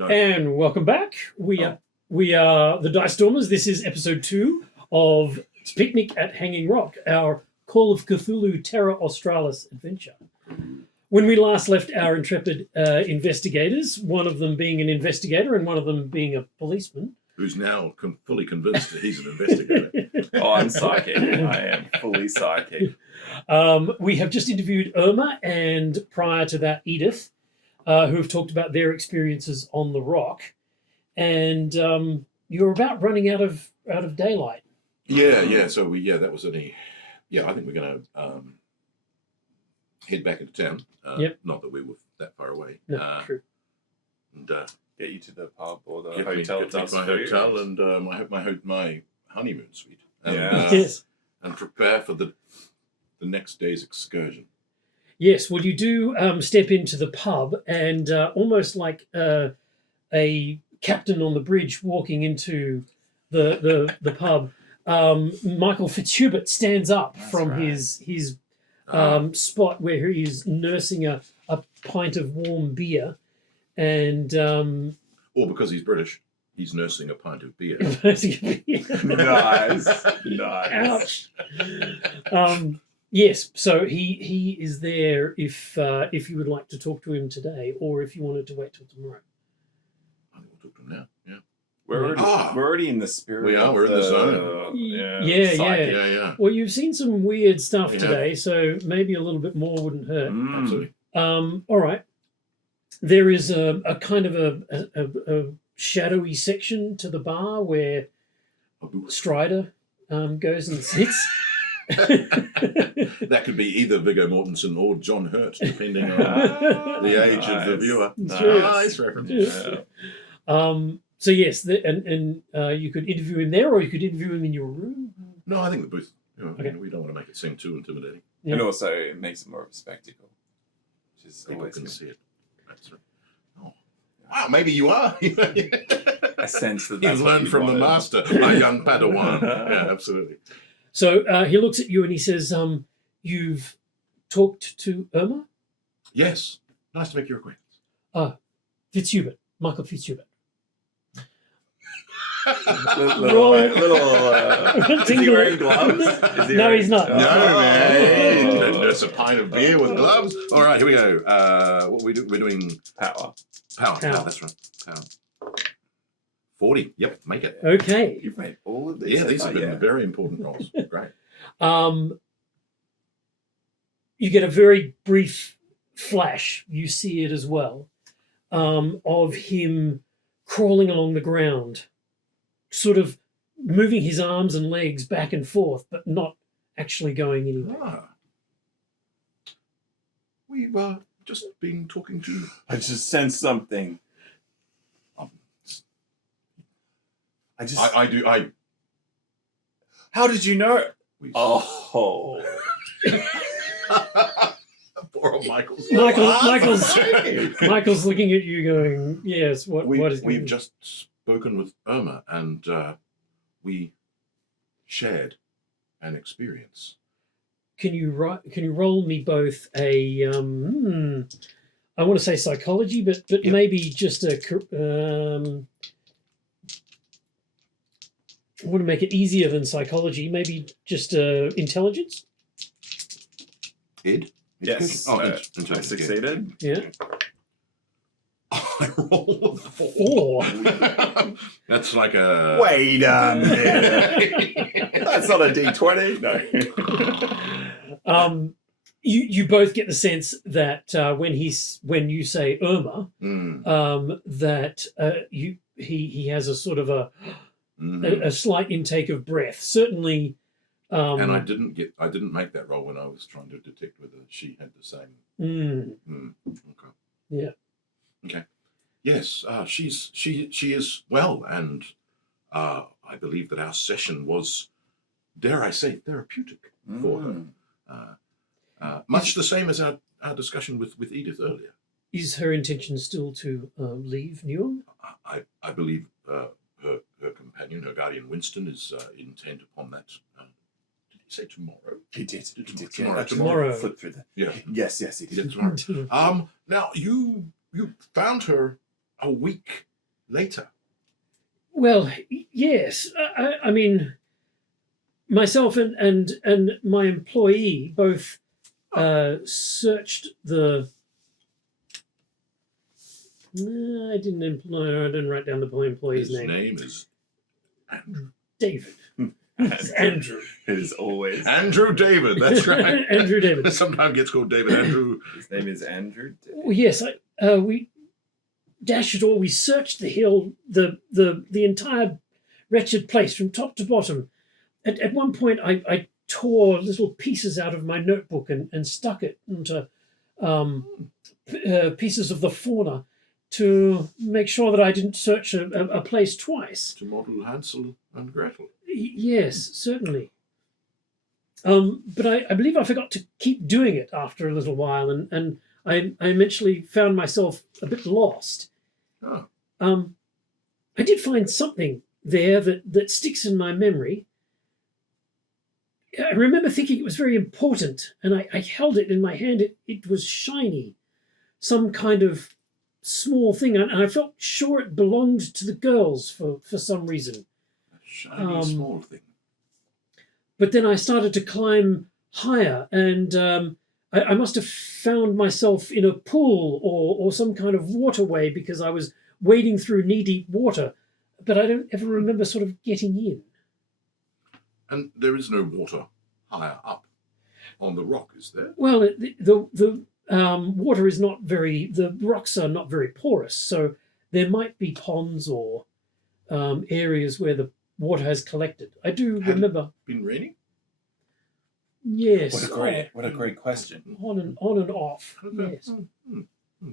No. And welcome back. We are the Dice Stormers. This is episode 2 of Picnic at Hanging Rock, our Call of Cthulhu Terra Australis adventure. When we last left our intrepid investigators, one of them being an investigator and one of them being a policeman. Who's now fully convinced that he's an investigator. Oh, I'm psychic. I am fully psychic. We have just interviewed Irma and prior to that Edith, who have talked about their experiences on the rock. And you're about running out of daylight. Yeah. So that was only. Yeah, I think we're going to head back into town. Yep. Not that we were that far away. No, true. And Get you to the pub or the get hotel. me to my hotel and my honeymoon suite. And, Yes. And prepare for the next day's excursion. Yes, well, you do step into the pub and almost like a captain on the bridge walking into the pub, Michael Fitzhubert stands up from his spot where he's nursing a pint of warm beer. And or because he's British, he's nursing a pint of beer. Nice. Ouch. Yes, so he is there if you would like to talk to him today, or if you wanted to wait till tomorrow. I think we'll talk to him now. Yeah, We're already in the spirit. We are. We're in the zone. Yeah. Well, you've seen some weird stuff today, so maybe a little bit more wouldn't hurt. Absolutely. All right. There is a kind of a shadowy section to the bar where Strider goes and sits. That could be either Viggo Mortensen or John Hurt, depending on the age of the viewer. Nice reference. Yeah. So yes, and you could interview him there, or you could interview him in your room. No, I think the booth. Okay. We don't want to make it seem too intimidating. Yeah. And also, it makes it more of a spectacle, which is People always can good. see it. That's right. Oh, wow! Maybe you are. I sense that You've learned from the master, my young Padawan. Yeah, absolutely. So he looks at you and he says, "You've talked to Irma?" Yes. Nice to make your acquaintance. Fitzhubert, Michael Fitzhubert. Is he wearing gloves? No, he's not. No, man. There's a pint of beer with gloves. All right, here we go. What we do? We're doing Power. power. That's right. Power. 40. Yep, make it. Okay. You've made all of these. Yeah, these have been very important roles. Great. You get a very brief flash. You see it as well, of him crawling along the ground, sort of moving his arms and legs back and forth, but not actually going anywhere. We've just been talking to you. I just sensed something. I do. How did you know? Poor old Michael's. Michael's looking at you going, yes, what is We've just spoken with Irma and we shared an experience. Can you roll me both a I want to say psychology, but maybe just a I want to make it easier than psychology, maybe just intelligence? Ed? Yes. I succeeded. Yeah. I rolled a 4. That's like a... Wait a minute. That's not a D20. No. You both get the sense that when you say Irma, that he has a sort of a slight intake of breath. Certainly. And I didn't make that roll when I was trying to detect whether she had the same. Okay. Yeah. Okay. Yes, she is well, and I believe that our session was, dare I say, therapeutic for her. Much the same as our discussion with Edith earlier. Is her intention still to leave Newham? I believe her companion, her guardian Winston, is intent upon that. Did he say tomorrow? He did. Tomorrow. Flip through that. Yeah. Yes, he did. Tomorrow. Now you found her a week later? Well, yes. I mean, myself and my employee both searched the. No, I didn't write down the employee's His name. name is Andrew. David. It's Andrew. It is always Andrew David, that's right. Andrew David. Sometimes gets called David Andrew. His name is Andrew. Well, yes, we dashed it all. We searched the hill, the entire wretched place from top to bottom. At one point, I tore little pieces out of my notebook and stuck it into pieces of the fauna to make sure that I didn't search a place twice. To model Hansel and Gretel. Yes, certainly. But I believe I forgot to keep doing it after a little while, and I eventually found myself a bit lost. Oh. I did find something there that sticks in my memory. I remember thinking it was very important, and I held it in my hand. It was shiny, some kind of small thing, and I felt sure it belonged to the girls for some reason. A shiny small thing. But then I started to climb higher, and I must have found myself in a pool or some kind of waterway because I was wading through knee-deep water, but I don't ever remember sort of getting in. And there is no water higher up on the rock, is there? Well, the water is not the rocks are not very porous, so there might be ponds or areas where the water has collected. I do remember. Been raining? Yes. What a great question. On and off. Yes.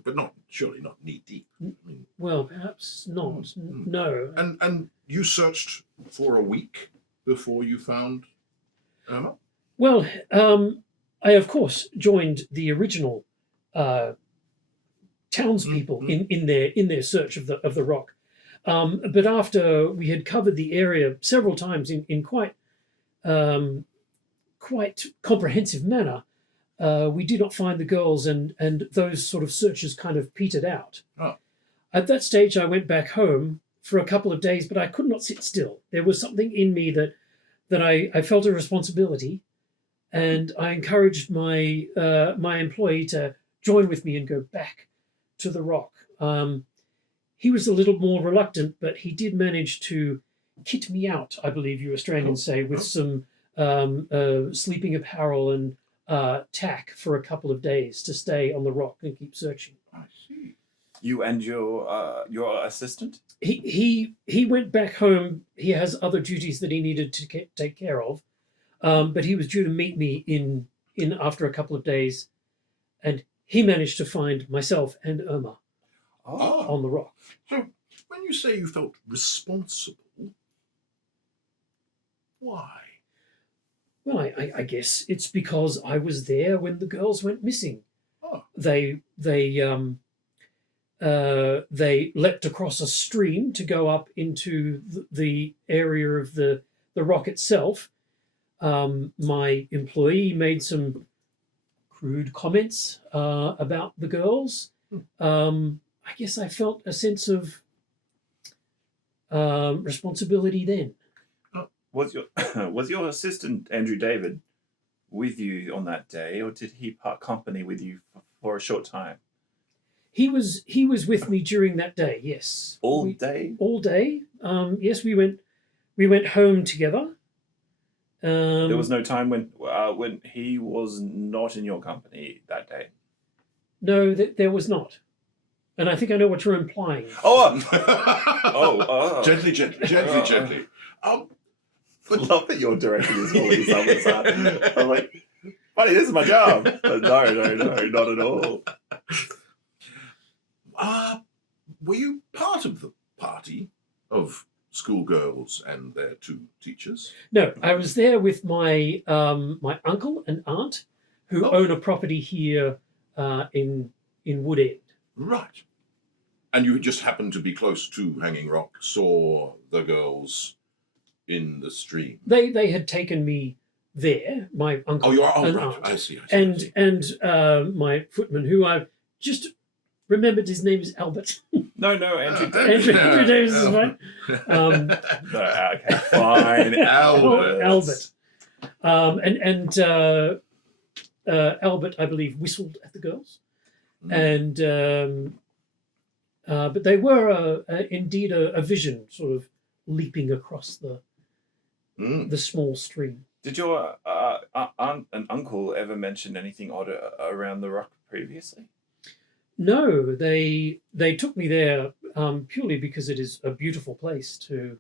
But surely not knee deep. I mean, Well, perhaps not. No. and you searched for a week before you found Irma? Well, I of course joined the original townspeople in their search of the rock. But after we had covered the area several times in quite comprehensive manner, we did not find the girls, and those sort of searches kind of petered out. Oh. At that stage, I went back home for a couple of days, but I could not sit still. There was something in me that I felt a responsibility, and I encouraged my my employee to join with me and go back to the rock. He was a little more reluctant, but he did manage to kit me out, I believe you Australians say, with some sleeping apparel and tack for a couple of days to stay on the rock and keep searching. I see. You and your assistant? He went back home. He has other duties that he needed to take care of, but he was due to meet me in after a couple of days, and he managed to find myself and Irma on the rock. So when you say you felt responsible, why? Well, I guess it's because I was there when the girls went missing. Oh. They leapt across a stream to go up into the area of the rock itself. My employee made some crude comments about the girls. I guess I felt a sense of responsibility then. Was your assistant Andrew David with you on that day, or did he part company with you for a short time? He was with me during that day. Yes. All day. All day. Yes, we went home together. There was no time when he was not in your company that day. No, there was not. And I think I know what you're implying. Gently. I love that you're directing this all this other side. I'm like, buddy, this is my job. But no, not at all. Were you part of the party of schoolgirls and their two teachers? No, I was there with my my uncle and aunt, who own a property here in Wood End. Right. And you just happened to be close to Hanging Rock, saw the girls in the stream. They had taken me there, my uncle and right. aunt. I see. And my footman, who I've just remembered his name is Albert. No, Andrew David. Andrew Davis is fine. No, okay, fine. Albert. And Albert, I believe, whistled at the girls, and but they were indeed a vision, sort of leaping across the small stream. Did your aunt and uncle ever mention anything odd around the rock previously? No, they took me there purely because it is a beautiful place to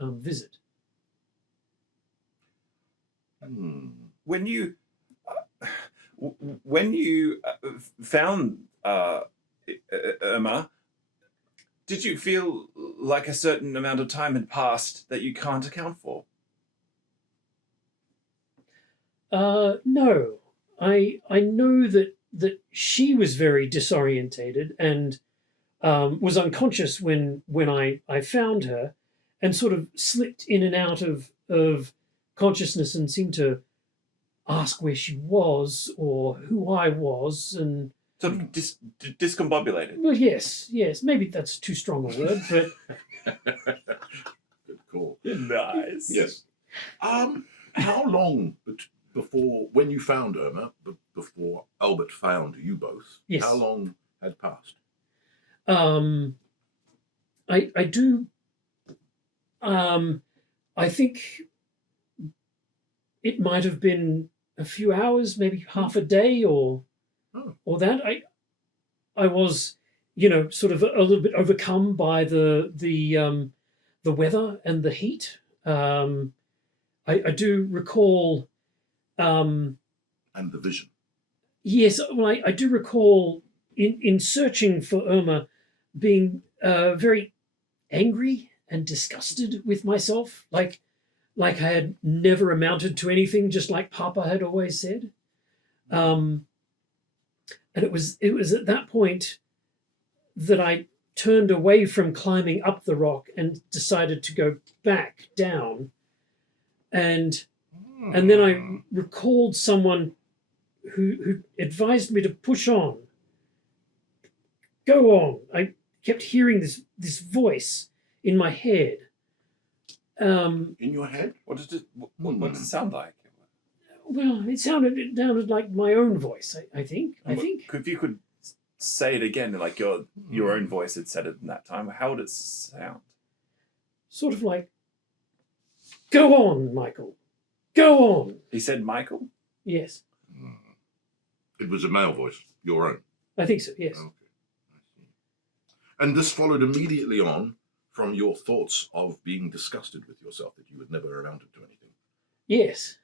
visit. When you found Irma, did you feel like a certain amount of time had passed that you can't account for? No, I know that she was very disorientated and was unconscious when I found her, and sort of slipped in and out of consciousness and seemed to ask where she was or who I was, and sort of discombobulated. Well, yes, maybe that's too strong a word, but good call. Nice. Yes. How long before, when you found Irma, before Albert found you both? Yes. How long had passed? I do. I think it might have been a few hours, maybe half a day, or that. I was, sort of a little bit overcome by the weather and the heat. I do recall. And the vision. Yes, well, I do recall in searching for Irma being very angry and disgusted with myself, like I had never amounted to anything, just like Papa had always said. And it was at that point that I turned away from climbing up the rock and decided to go back down. And then I recalled someone who advised me to push on. Go on. I kept hearing this voice in my head. In your head? What does it sound like? Well, it sounded like my own voice. I think. If you could say it again, like your own voice had said it in that time, how would it sound? Sort of like, "Go on, Michael. Go on." He said, "Michael." Yes. It was a male voice, your own. I think so. Yes. Okay. And this followed immediately on from your thoughts of being disgusted with yourself, that you had never amounted to anything. Yes.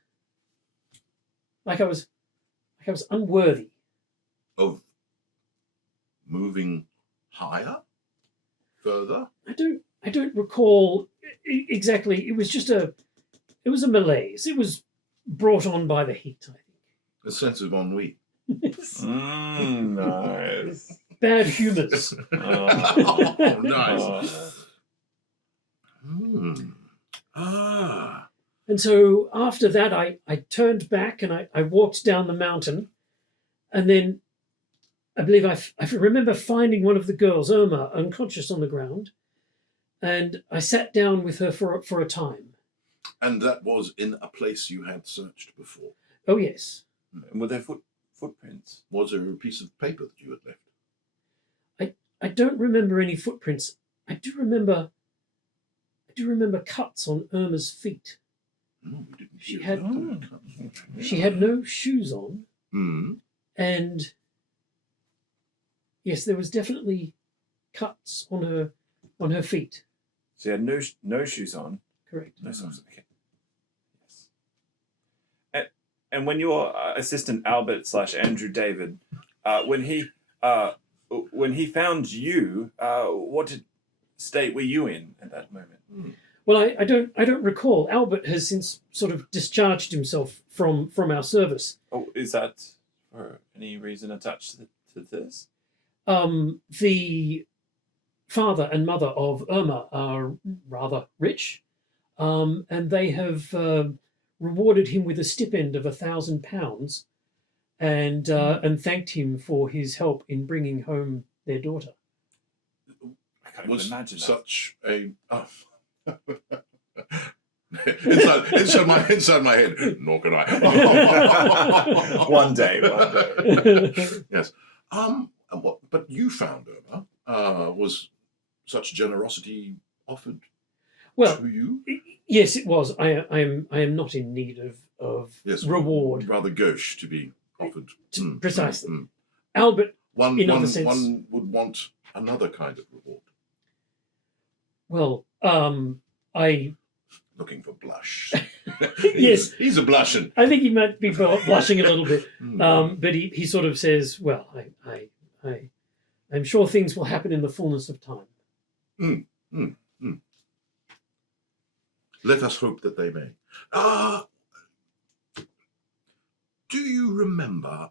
Like I was unworthy of moving higher, further. I don't recall exactly. It was just a malaise. It was brought on by the heat, I think. A sense of ennui. Nice. Bad humours. Oh, nice. And so after that, I turned back and I walked down the mountain, and then I believe I remember finding one of the girls, Irma, unconscious on the ground, and I sat down with her for a time. And that was in a place you had searched before? Oh, yes. And were there footprints? Was there a piece of paper that you had left? I don't remember any footprints. I do remember cuts on Irma's feet. No, we didn't. She had no shoes on. Mm. And yes, there was definitely cuts on her feet. She had no shoes on. Correct. No socks. Okay. Yes. And when your assistant Albert / Andrew David, when he found you, what state were you in at that moment? Well, I don't recall. Albert has since sort of discharged himself from our service. Oh, is that for any reason attached to this? The father and mother of Irma are rather rich, and they have rewarded him with a stipend of £1,000, and thanked him for his help in bringing home their daughter. I can't even Was imagine that. such a inside my head. Nor can I. One day. Yes. But you found Irma. Was such generosity offered Well, to you? yes, it was. I am not in need of Yes. reward. Rather gauche to be offered. Precisely. Albert, One, in one, other sense. one would want another kind of reward. Well, I Looking for blush. Yes. He's a blushing. I think he might be blushing a little bit. Mm. But he sort of says, "Well, I'm sure things will happen in the fullness of time." Let us hope that they may. Do you remember?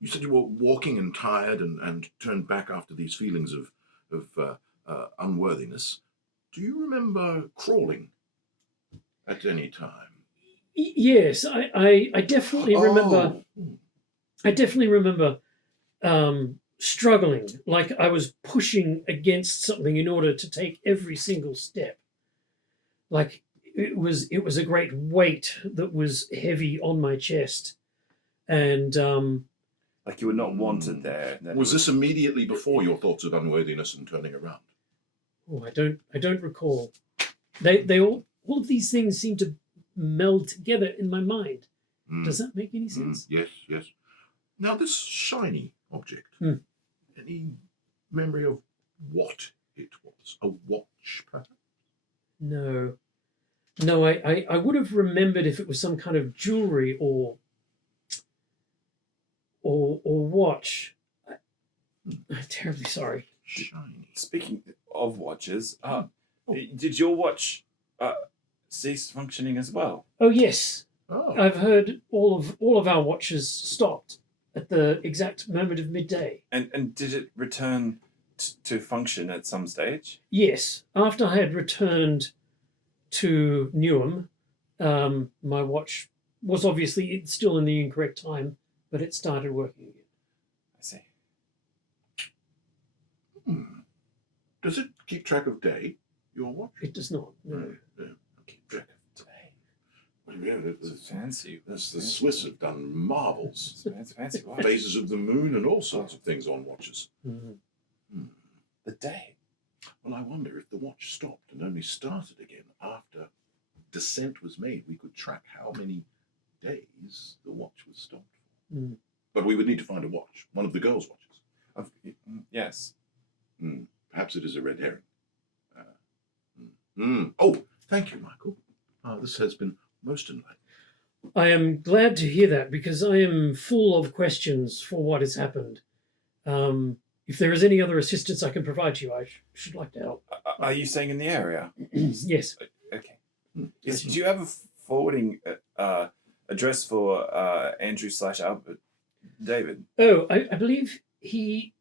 You said you were walking and tired and turned back after these feelings of unworthiness. Do you remember crawling at any time? Yes, I definitely remember. Oh. I definitely remember struggling, like I was pushing against something in order to take every single step. Like it was a great weight that was heavy on my chest, and Like you were not wanted there. Was this immediately before your thoughts of unworthiness and turning around? oh, I don't recall. They all of these things seem to meld together in my mind. Mm. Does that make any sense? Yes, yes. Now this shiny object. Mm. Any memory of what it was? A watch, perhaps? No. I would have remembered if it was some kind of jewelry or watch. I'm terribly sorry. Shiny. Speaking of watches, did your watch cease functioning as well? Oh yes, Oh. I've heard all of our watches stopped at the exact moment of midday. And did it return to function at some stage? Yes, after I had returned to Newham, my watch was obviously still in the incorrect time, but it started working again. I see. Does it keep track of day, your watch? It does not. No. Keep track of day. Well, yeah, It's fancy. the Swiss have done marvels. It's fancy watch. Phases of the moon and all sorts of things on watches. Mhm. The day. Well, I wonder if the watch stopped and only started again after descent was made. We could track how many days the watch was stopped for. Mm. But we would need to find a watch, one of the girls' watches. Yes. Perhaps it is a red herring. Oh, thank you, Michael. This has been most enlightening. I am glad to hear that because I am full of questions for what has happened. If there is any other assistance I can provide you, I should like to help. Are you staying in the area? Yes. Okay. Do you have a forwarding address for Andrew/Albert David? Oh, I believe he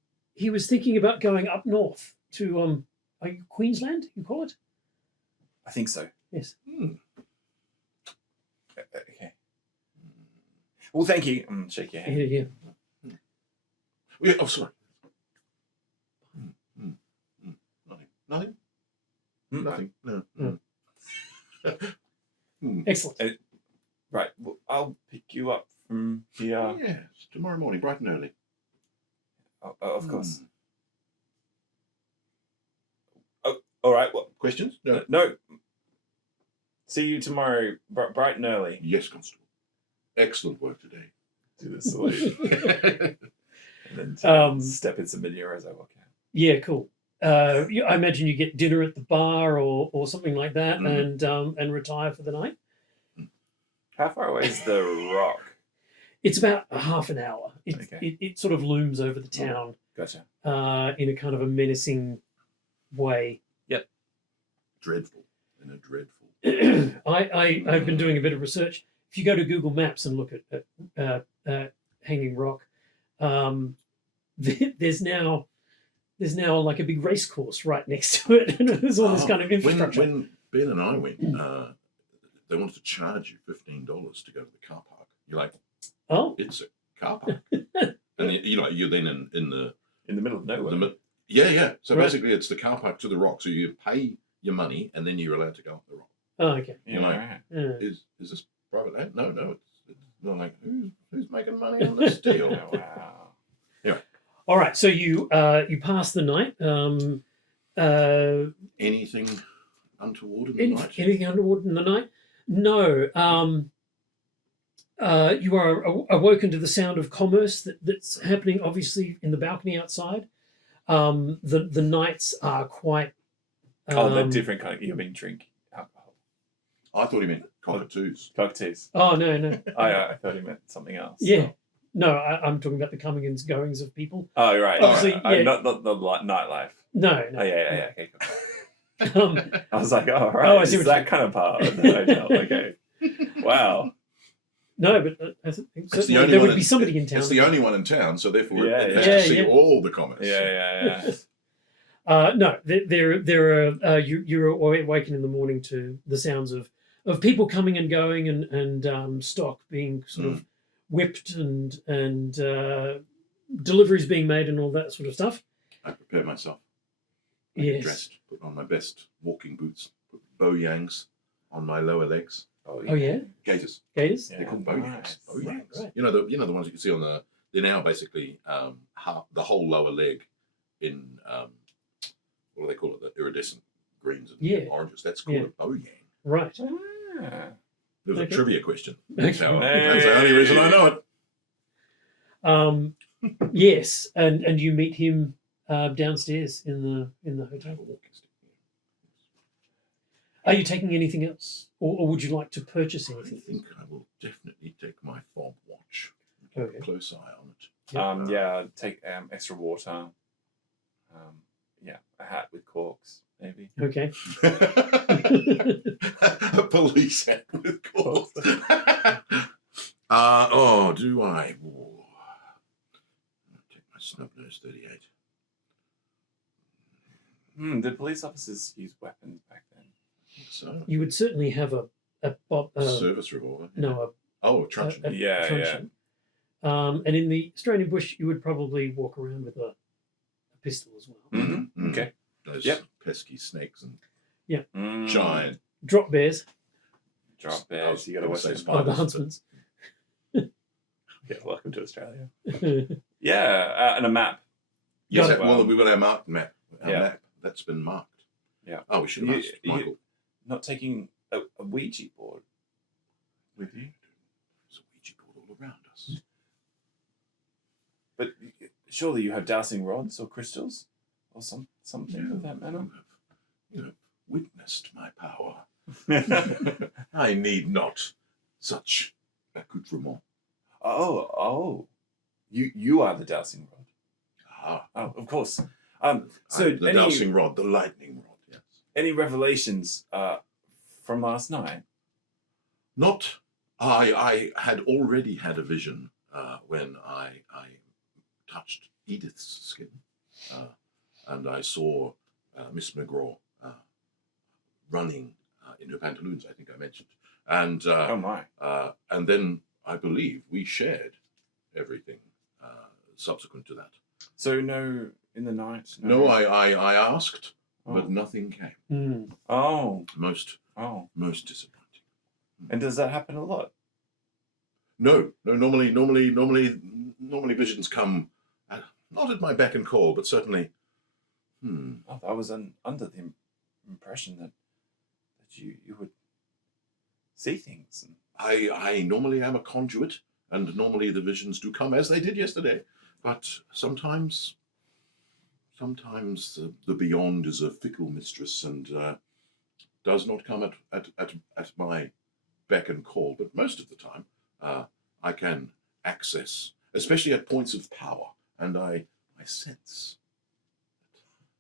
was thinking about going up north to Queensland. You call it? I think so. Yes. Okay. Well, thank you. Shake your hand. Yeah. Yeah, oh, sorry. Nothing? Nothing? No. Excellent. Right. Well, I'll pick you up from here. Yes, tomorrow morning, bright and early. Of course. Oh, all right. Well, Questions? No. no. See you tomorrow, bright and early. Yes, Constable. Excellent work today. Do the salute. And then step in some manure as I walk out. Yeah, cool. I imagine you get dinner at the bar or something like that, and retire for the night. How far away is the rock? It's about a half an hour. Okay. It sort of looms over the town. Gotcha. In a kind of a menacing way. Dreadful. In a dreadful. I've been doing a bit of research. If you go to Google Maps and look at Hanging Rock, there's now like a big race course right next to it, and there's all this kind of infrastructure. When Ben and I went, they wanted to charge you $15 to go to the car park. You're like, Oh, it's a car park, and you're then in the the middle of nowhere. Yeah. So Right. basically, it's the car park to the rock. So you pay your money, and then you're allowed to go up the rock. Oh, okay. You're like, right. Yeah. is this private land? No, it's not like who's making money on this deal? Oh, wow. All right. So you pass the night. Anything untoward in the night? Anything underwater in the night? No. You are awoken to the sound of commerce that's happening, obviously, in the balcony outside. The nights are quite. The different kind of, you mean drink alcohol. I thought he meant cockatoos. Cocktails. Oh, no. I thought he meant something else. Yeah. No, I'm talking about the coming and goings of people. Oh, right. Obviously, yeah. Not the nightlife. No. Oh, yeah. Okay, cool. I was like, oh, right. I see It's what that kind of part of the hotel. Okay. Wow. No, but I think It's certainly the only there one would be somebody in town. It's the only one in town, so therefore Yeah, it yeah. has Yeah, to see yeah. all the commerce. Yeah. No, there are you're awakened in the morning to the sounds of people coming and going and stock being sort of whipped and deliveries being made and all that sort of stuff. I prepare myself. I get Yes. dressed, put on my best walking boots, put bow-yangs on my lower legs. Oh yeah, Gaiters. Gators. They're called nice. bow-yangs. Bow-yangs. Right. You know the ones you can see on they're now basically the whole lower leg in what do they call it? The iridescent greens and Yeah. oranges. That's called Yeah. a bow-yang. Right. Ah. There was Okay. a trivia question. Okay. That's the only reason I know it. Yes, and you meet him downstairs in the hotel. Are you taking anything else, or would you like to purchase I anything? think I will definitely take my fob watch. Okay. Keep a close eye on it. Yeah, take extra water. A hat with corks, maybe. Okay. A police hat with corks. Do I? Oh. Take my snub nose 38. Did police officers use weapons back then? I think so. You would certainly have a Service revolver. no Oh, a truncheon. a Yeah, truncheon. And in the Australian bush, you would probably walk around with a pistol as well. Mhm. Okay. Those Yep. pesky snakes and Mm. giant. Drop bears. Drop I bears. was You got to gonna watch say them. spiders. The huntsman's. Yeah, welcome to Australia. Yeah, and a map. Yes, Got it. well, we've got our marked map. Our Yeah. map that's been marked. Yeah. Oh, we should have asked You- Michael. Not taking a Ouija board with you, There's a Ouija board all around us. but surely you have dowsing rods or crystals or something of that manner. You have witnessed my power. I need not such accoutrement. Oh, you are the dowsing rod. Ah, Oh, of course. So the any dowsing rod, the lightning rod, yes. any revelations from last night? Not, I had already had a vision when I touched Edith's skin, and I saw Miss McGraw running in her pantaloons, I think I mentioned. And Oh my. and then I believe we shared everything subsequent to that. So no in the night? No, I asked, Oh. but nothing came. Mm. Oh. Most disappointing. And does that happen a lot? No. Normally visions come not at my beck and call, but certainly. I was under the impression that you would see things. I normally am a conduit, and normally the visions do come as they did yesterday. But sometimes the beyond is a fickle mistress and does not come at my beck and call. But most of the time, I can access, especially at points of power, and I sense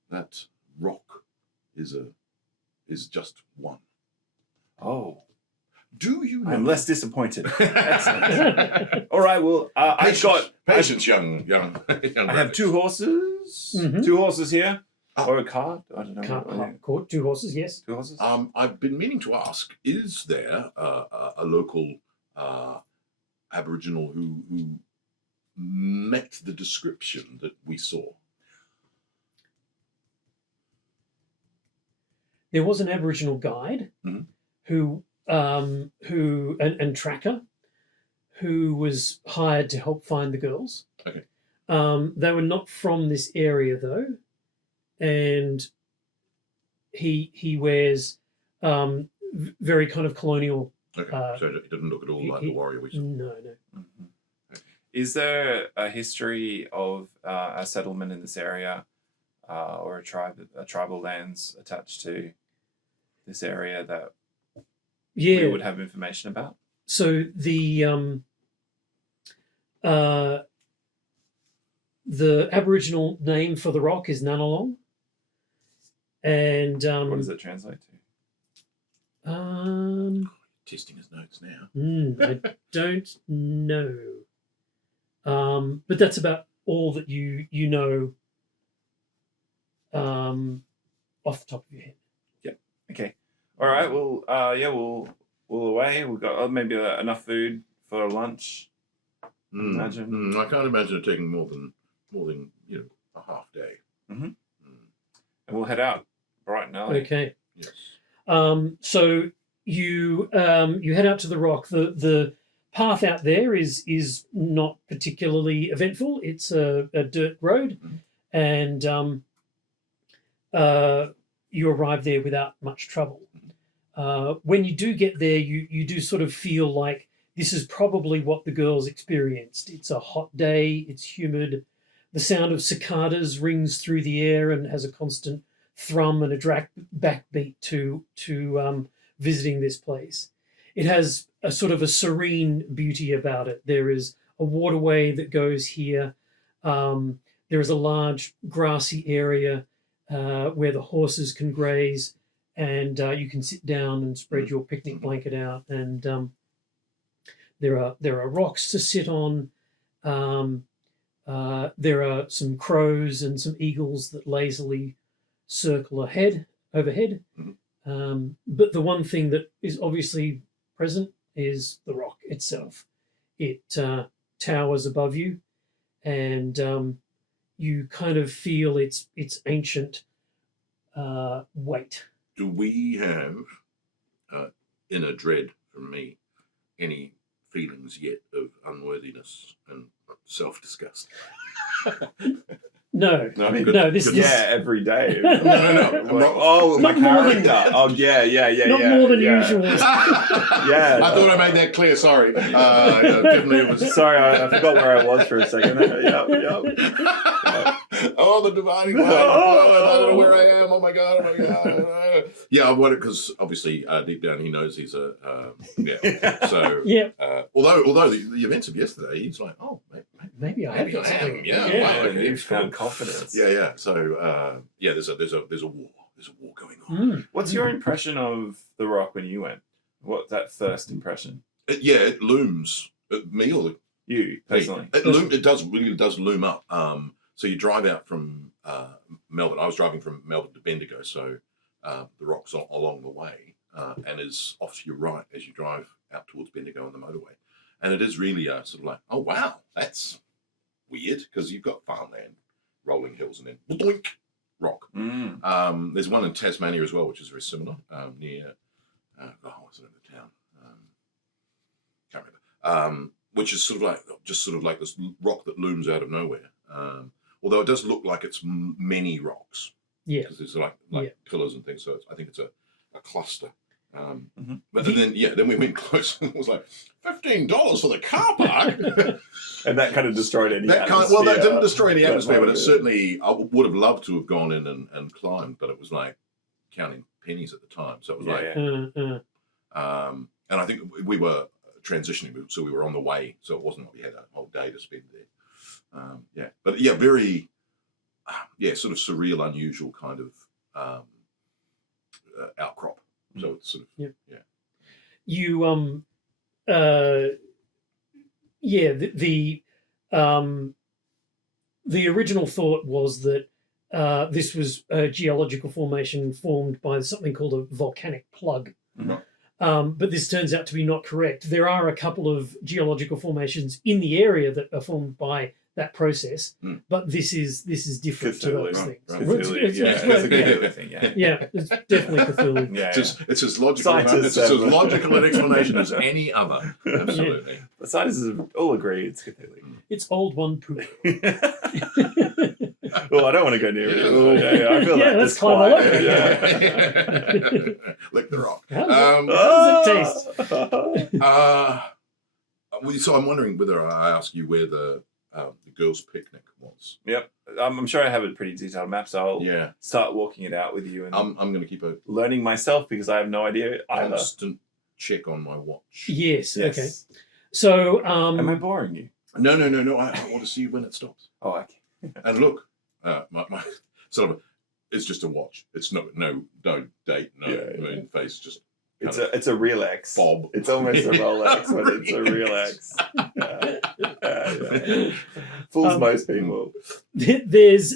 that rock is just one. Oh, Do you know? I'm less disappointed. Excellent. All right. Well, Patience, young. I have 2 horses. Mhm. 2 horses here, Ah. or a cart. I don't know. Caught 2 horses. Yes. 2 horses. I've been meaning to ask: is there a local Aboriginal who met the description that we saw? there was an Aboriginal guide Mhm. who and tracker who was hired to help find the girls. Okay. They were not from this area though, and he wears very kind of colonial. Okay, so it didn't look at all like he- the warrior we saw. No. Mhm. Is there a history of a settlement in this area, or a tribal lands attached to this area that Yeah. we would have information about? So the Aboriginal name for the rock is Nunalong, and What does it translate to? Testing his notes now. I don't know, but that's about all that you know off the top of your head. Okay. All right. Well, we'll away. We've got maybe enough food for lunch. Imagine. I can't imagine it taking more than a half day. And we'll head out bright and early. Okay. Yes. So you head out to the rock. The path out there is not particularly eventful. It's a dirt road, and you arrive there without much trouble. When you do get there, you do sort of feel like this is probably what the girls experienced. It's a hot day. It's humid. The sound of cicadas rings through the air and has a constant thrum and a backbeat to visiting this place. It has a sort of a serene beauty about it. There is a waterway that goes here. There is a large grassy area where the horses can graze, and you can sit down and spread your picnic blanket out. And there are rocks to sit on. There are some crows and some eagles that lazily circle overhead. But the one thing that is obviously present is the rock itself. It towers above you, and you kind of feel its ancient weight. Do we have, inner dread from me, any feelings yet of unworthiness and self-disgust? No, No, I mean, no. This every day. No. My Not more than- character. Oh, yeah. not more than usual. Yeah. I thought I made that clear. Sorry. Definitely it was. Sorry, I forgot where I was for a second. Yep. Oh, the dividing line. Oh, I don't know where I am. Oh my god. Yeah, because obviously deep down he knows he's a So Yeah. Although the events of yesterday, he's like, oh, Maybe I have maybe I something. am. Yeah. Yeah. Wow, okay, He's found confidence. Yeah. So there's a war. There's a war going on. What's your impression of the rock when you went? What's that first impression? It looms. Me or You personally? It really does loom up. So you drive out from Melbourne. I was driving from Melbourne to Bendigo, so the rock's along the way and is off to your right as you drive out towards Bendigo on the motorway. And it is really sort of like, oh wow, that's weird, because you've got farmland, rolling hills, and then boink, rock. There's one in Tasmania as well, which is very similar, near what's the name of the town? Can't remember. Which is sort of like this rock that looms out of nowhere. Although it does look like it's many rocks. Yeah. Because there's like pillars and things. So I think it's a cluster. But then we went close and it was like $15 for the car park. And that kind of destroyed any atmosphere. Well, that didn't destroy any atmosphere, but it certainly, I would have loved to have gone in and climbed, but it was like counting pennies at the time. So it was and I think we were transitioning, so we were on the way, so it wasn't like we had a whole day to spend there. Very sort of surreal, unusual kind of outcrop. So it's sort of You the original thought was that this was a geological formation formed by something called a volcanic plug. But this turns out to be not correct. There are a couple of geological formations in the area that are formed by that process. Mm. But this is different to Cthulhu, those right, things. right. Cthulhu, it's a Cthulhu thing, yeah. Yeah, it's definitely Cthulhu. Yeah, It's as logical. Scientists It's as have- logical an explanation as any other. Absolutely. The scientists all agree it's Cthulhu. It's old one poop. Well, I don't want to go near it. Oh, yeah, I feel Yeah, that let's climb all over it. Yeah. Lick the rock. How does it taste? So I'm wondering whether I ask you where the girls' picnic was. Yep. I'm sure I have a pretty detailed map, so I'll Yeah, start walking it out with you and I'm going to keep a learning myself because I have no idea either. constant check on my watch. Yes. Yes. Okay. So, Am I boring you? No. I want to see when it stops. Oh, okay. And look, my sort of, it's just a watch. It's no date, no Yeah. moon face, just It's kind a Rolex. bob. It's almost a Rolex, but it's a Rolex. Yeah. Fools most people. there's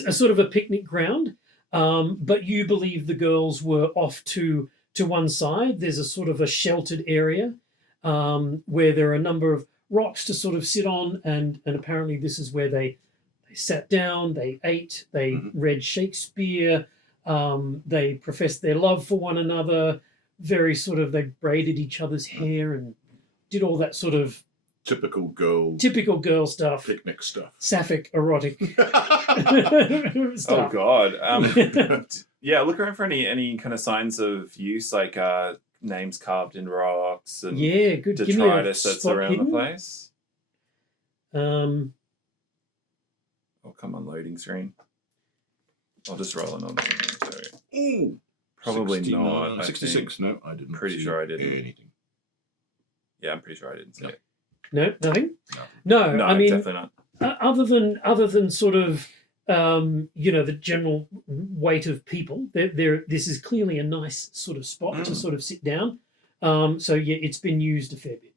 a sort of a picnic ground, but you believe the girls were off to one side. There's a sort of a sheltered area where there are a number of rocks to sort of sit on, and apparently this is where they sat down, they ate, they Mhm. read Shakespeare, they professed their love for one another, very sort of, they braided each other's hair and did all that sort of Typical girl typical girl stuff, picnic stuff. sapphic erotic Oh stuff. God. Yeah, look around for any kind of signs of use, like names carved in rocks and Yeah, good. Give me a detritus that's spot around hidden. the place. Oh, come on, loading screen. I'll just roll it on. So, Ooh, probably 69, not. I 66. No, I didn't. Pretty see sure I didn't. Anything. Yeah, I'm pretty sure I didn't see No. it. No, nothing. No. No, No, I mean, definitely not. other than sort of the general weight of people, this is clearly a nice sort of spot to Mm. sort of sit down. So yeah, it's been used a fair bit.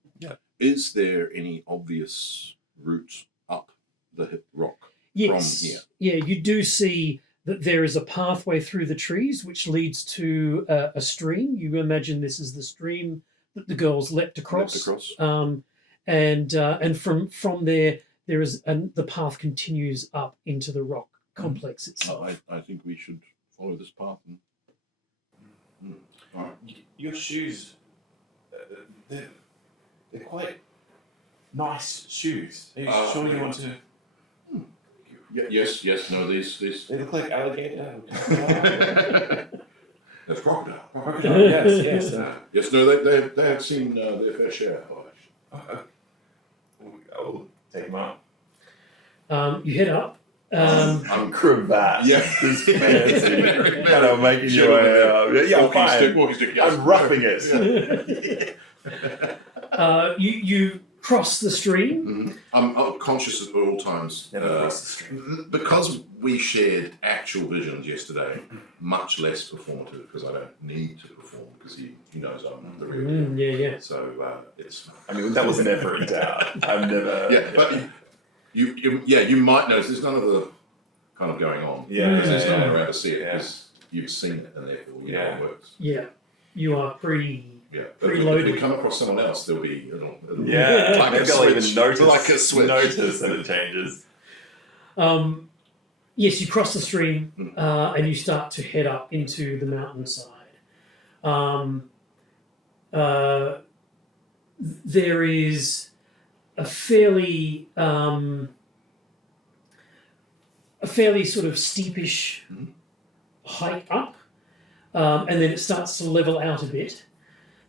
Is there any obvious route up the rock? Yes. here. Yeah, you do see that there is a pathway through the trees which leads to a stream. You imagine this is the stream that the girls leapt across. And from there is the path continues up into the rock complex itself. I think we should follow this path. All right. Your shoes, they're quite nice shoes. Are you sure you want to? Yes. No, these. They look like alligator. That's crocodile. Yes. Yes. No, they have seen their fair share of action. I'll take them out. You head up. I'm Cravat. Yeah. This fancy. Kind of making your way up. Yeah, walking fine. stick, walking stick. Yes. I'm roughing it. You cross the stream. Mhm. I'm conscious at all times Never cross the stream. because we shared actual visions yesterday. Much less performative because I don't need to perform because he knows I'm the real deal. Yeah. So it's I mean, that was never in doubt. I've never. yeah, but you might notice there's none of the kind of going on. Yeah, because there's no yeah. one around to see it Yeah. because you've seen it and therefore you know Yeah. it works. Yeah. You are pretty. Yeah, but if Preloaded. we come across someone else, there'll be it'll Yeah, like maybe a I'll even switch. notice, Like a switch. notice that it changes. Yes, you cross the stream Mm. and you start to head up into the mountainside. There is a fairly sort of steepish Mhm. hike up, and then it starts to level out a bit,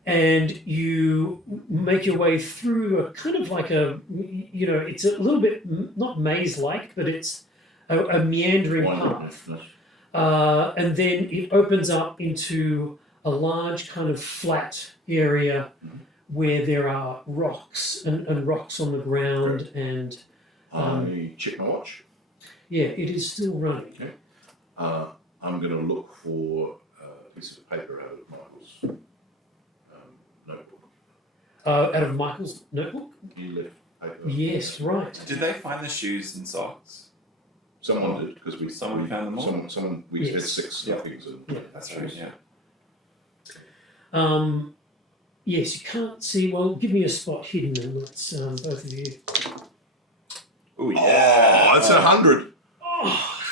and you make your way through a kind of like it's a little bit not maze-like, but it's a meandering path. And then it opens up into a large kind of flat area where there are rocks and rocks on the ground, and I check my watch. yeah, it is still running. Okay. I'm going to look for a piece of paper out of Michael's notebook. Out of Michael's notebook? He left paper. Yes, right. Did they find the shoes and socks? Someone did because Someone found them all? Someone we had Yes. 6 Yeah. stockings and Yeah. That's right. Yeah. Yes, you can't see. Well, give me a spot hidden then. Let's both of you. Oh yeah. Oh, it's 100.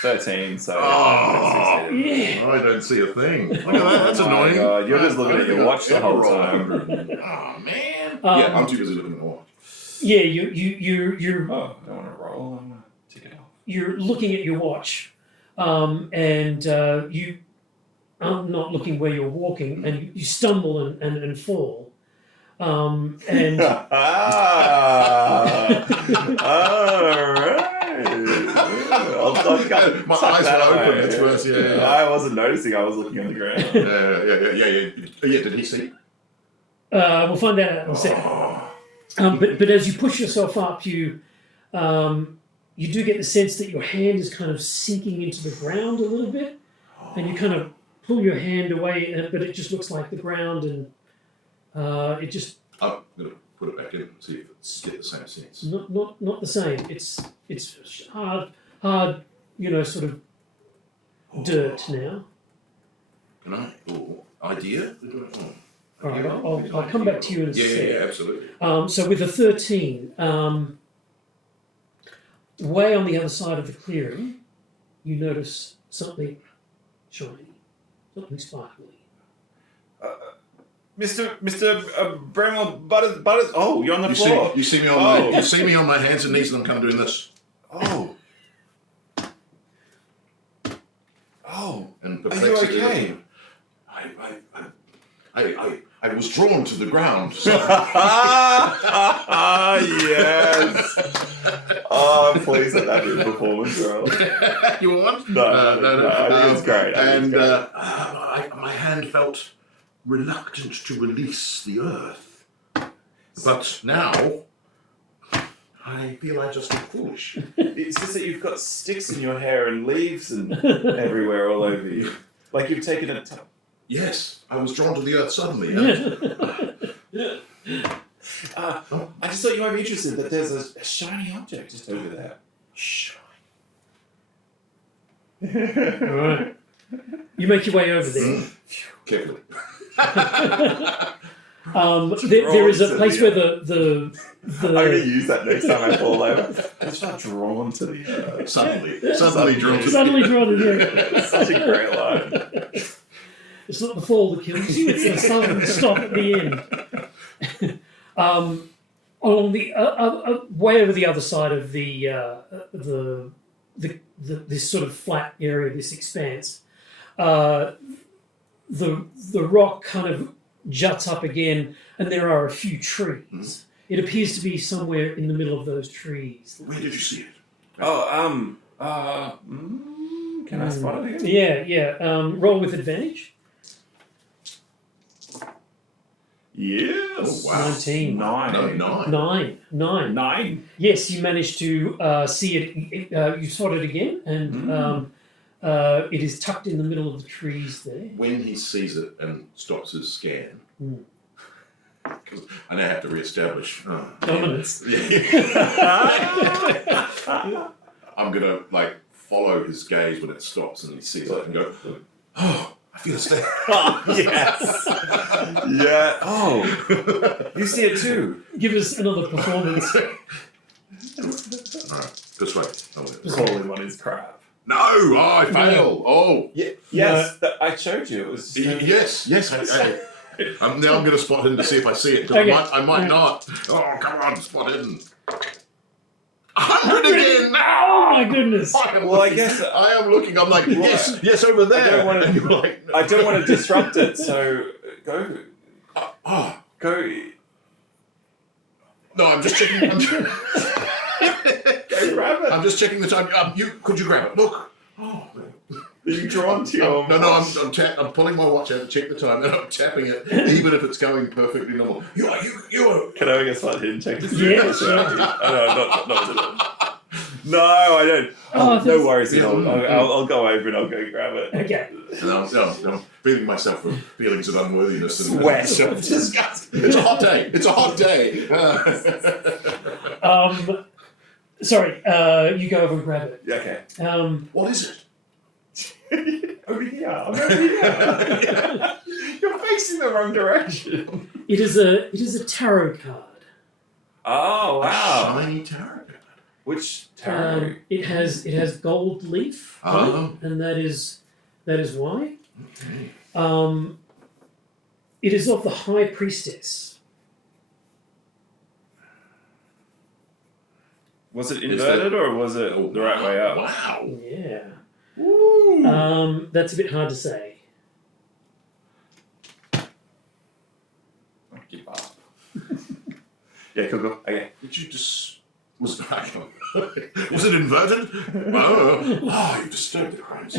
13. So Oh, Yeah. I don't see a thing. Look at that. That's Oh my annoying. God, you're just looking at your watch the whole time. Oh man. Yeah, I'm too busy looking at the watch. Yeah, you're Oh, I don't want to roll. I'm gonna tick it off. you're looking at your watch, and you are not looking where you're walking, and you stumble and fall. And All right. My eyes were open at first. Yeah. I wasn't noticing. I was looking at the ground. Yeah. Did he see? we'll find out in a second. But as you push yourself up, you do get the sense that your hand is kind of sinking into the ground a little bit, and you kind of pull your hand away, but it just looks like the ground, and it just I'm gonna put it back in and see if it's get the same sense. not the same. It's hard, sort of dirt now. Can I? Idea? All right, I'll come back to you in a sec. Yeah, absolutely. So with a 13, way on the other side of the clearing, you notice something shiny, something sparkly. Mr. Bramwell, Butters. Oh, you're on the floor. You see me on you see me on my hands and knees, and I'm kind of doing this. Oh. Oh. And Are you okay? I was drawn to the ground. So. Yes. Oh, I'm pleased that did performance roll. You want? No. I think it's great. And my hand felt reluctant to release the earth, but now I feel I just look foolish. It's just that you've got sticks in your hair and leaves and everywhere all over you. Like you've taken a... Yes, I was drawn to the earth suddenly. I just thought you might be interested that there's a shiny object just over there. Shiny. All right. You make your way over there. Carefully. There is a place where the I'm going to use that next time I fall over. It's not drawn to the earth. Suddenly drawn to the suddenly drawn to the It's such a great line. It's not the fall that kills you; it's the sudden stop at the end. On the way over the other side of the this sort of flat area, this expanse, the rock kind of juts up again, and there are a few trees. It appears to be somewhere in the middle of those trees. Where did you see it? Oh, can I spot it again? Yeah. Roll with advantage. Yes. Oh, wow. 19. Nine. 9. Yes, you managed to see it. You spot it again, and it is tucked in the middle of the trees there. When he sees it and stops his scan, because I now have to reestablish Dominance. I'm gonna follow his gaze when it stops and he sees it and go, oh, I feel a step. Oh, yes. Yeah. Oh, you see it too. Give us another performance. All right, this way. Call him on his crap. No, I fail. Oh, Yeah, yes, I showed you. It was. yes. Now I'm going to spot hidden to see if I see it. 'Cause Okay. I might not. Oh, come on, spot hidden. 100 again! Oh my goodness! Well, I guess I am looking. I'm like, yes, over there. I don't want And to. you're like, I don't want to disrupt it. So go. Go. No, I'm just checking. Go grab it. I'm just checking the time. Could you grab it? Look. Oh, Are you drawn to your? No, I'm pulling my watch out to check the time, and I'm tapping it, even if it's going perfectly normal. You are. Can I make a slight hidden check? Yeah, sure. No, I don't. Oh, No worries at all. I'll go over and I'll go grab it. Okay. No, I'm feeling myself with feelings of unworthiness and Sweat. disgust. It's a hot day. It's a hot day. Sorry. You go over and grab it. Okay. What is it? Over here. I'm over here. You're facing the wrong direction. It is a tarot card. Oh A wow. shiny tarot card. Which tarot? It has gold leaf on it, and that is why. Okay. It is of the High Priestess. Was it inverted or was it the right way up? Wow. Yeah. Woo. That's a bit hard to say. I'll give up. Yeah, cool. Okay. Did you just was was it inverted? Oh, you disturbed the crimes.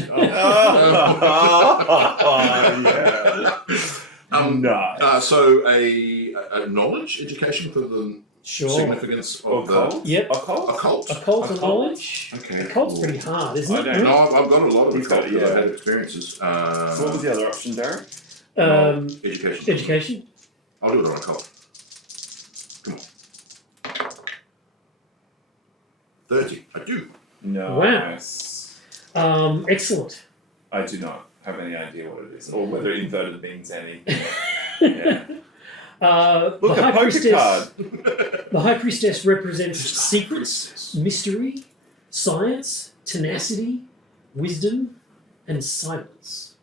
No. So a knowledge education for the Sure. significance of the Occult? Yep. Occult? occult. Occult and knowledge. Okay. Occult's pretty hard, isn't I it? don't No, I've got a lot of He's got occult it, because I've yeah. had experiences. So what was the other option, Derek? Education. Education. I'll do it on occult. Come on. 30. I do. Nice. Excellent. I do not have any idea what it is, or whether inverted means any. Yeah. Look, the a High poker Priestess, card. The High Priestess represents Just the secrets, princess. mystery, science, tenacity, wisdom, and silence.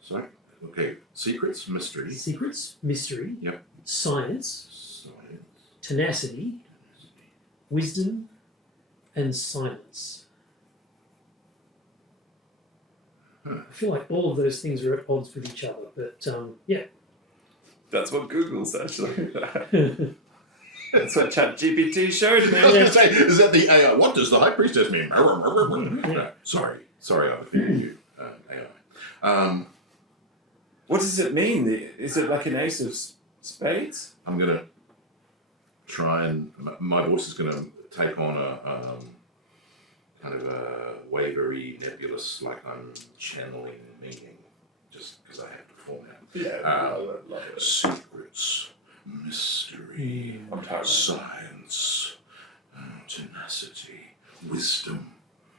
Sorry. Okay. Secrets, mystery, Secrets, mystery, Yep. science, science. tenacity, wisdom, and silence. Huh. I feel like all of those things are at odds with each other, but yeah. That's what Google's actually. That's what ChatGPT showed me. I was going to say, is that the AI? What does the High Priestess mean? Sorry, I offended you, AI. What does it mean? Is it like an ace of spades? I'm going to try and my voice is going to take on a kind of a wavery, nebulous, like I'm channeling meaning, just because I have to format. Yeah, I love it. Secrets, mystery, I'm tired. science, tenacity, wisdom,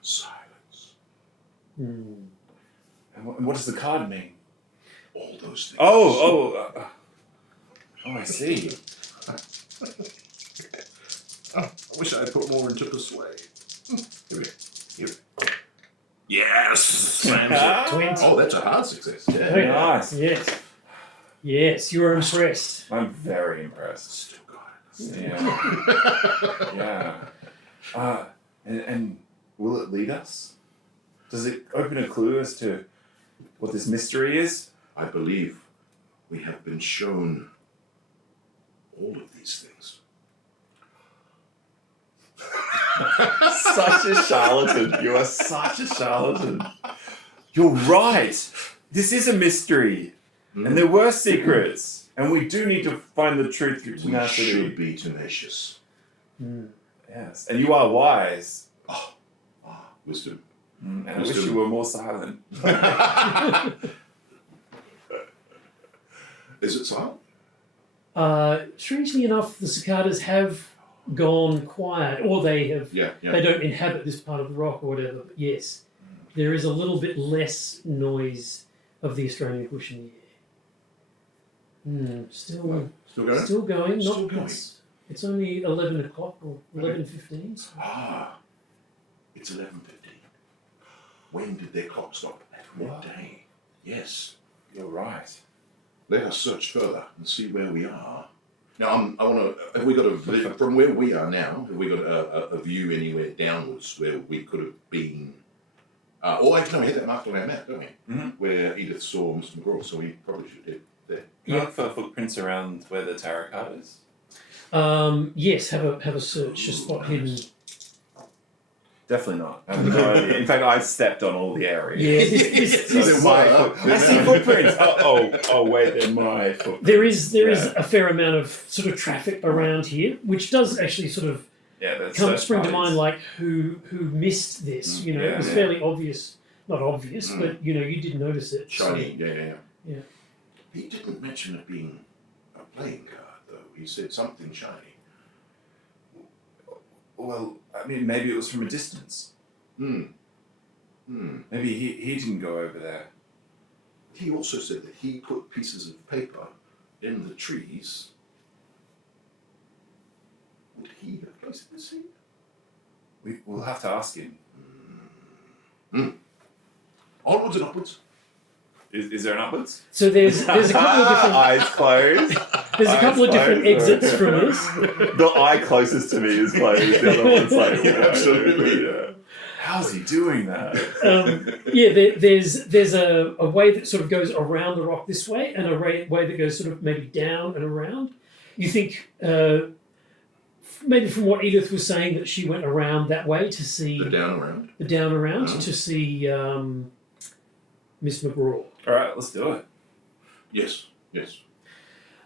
silence. Hmm. And what does the card mean? All those things. Oh, I see. I wish I had put more into persuade. Here we go. Yes! Slams it. 20. Oh, that's a hard success. Yeah. Okay. Nice. Yes. Yes, you were impressed. I'm very impressed. Still got it. Yeah. Yeah. And will it lead us? Does it open a clue as to what this mystery is? I believe we have been shown all of these things. Such a charlatan. You are such a charlatan. You're right. This is a mystery. And there were secrets. And we do need to find the truth through We tenacity. should be tenacious. Yes. And you are wise. Wisdom. And I wish you were more silent. Is it silent? Strangely enough, the cicadas have gone quiet, or they have. Yeah, yeah. They don't inhabit this part of the rock or whatever. But yes, there is a little bit less noise of the Australian bush in the air. Still Still going? Still going. Still Not going. It's only 11 o'clock or 11:15. So. It's 11:15. When did their clock stop? At midday. Yes. You're right. Let us search further and see where we are. Now, I want to. Have we got a from where we are now? Have we got a view anywhere downwards where we could have been? Actually, no, we had that marked on our map, don't we? Mm-hmm. Where Edith saw Mr. McGraw, so we probably should head there. Can you look for footprints around where the tarot card is? Yes, have a search, a spot hidden. Definitely not. I have no idea. In fact, I've stepped on all the areas. Yeah, So There my were. foot- I see footprints. Oh, wait, they're my footprints. there is Yeah. a fair amount of sort of traffic around here, which does actually sort of Yeah, that's spring to parties. mind, like who missed this. You know, it was Yeah. fairly obvious. Not obvious, but you know, you did notice it. so- Shiny, yeah. Yeah. He didn't mention it being a playing card, though. He said something shiny. Well, I mean, maybe it was from a distance. Maybe he didn't go over there. He also said that he put pieces of paper in the trees. Would he have placed this here? We'll have to ask him. Onwards and upwards. Is there an upwards? So there's a couple of different Eyes closed. there's a couple of different exits from this. The eye closest to me is closed. The other one's like, Yeah, absolutely. Yeah. How's he doing that? There's a way that sort of goes around the rock this way, and a way that goes sort of maybe down and around. You think maybe from what Edith was saying that she went around that way to see The down around. the down around to see Miss McGraw. All right, let's do it. Yes. Yes.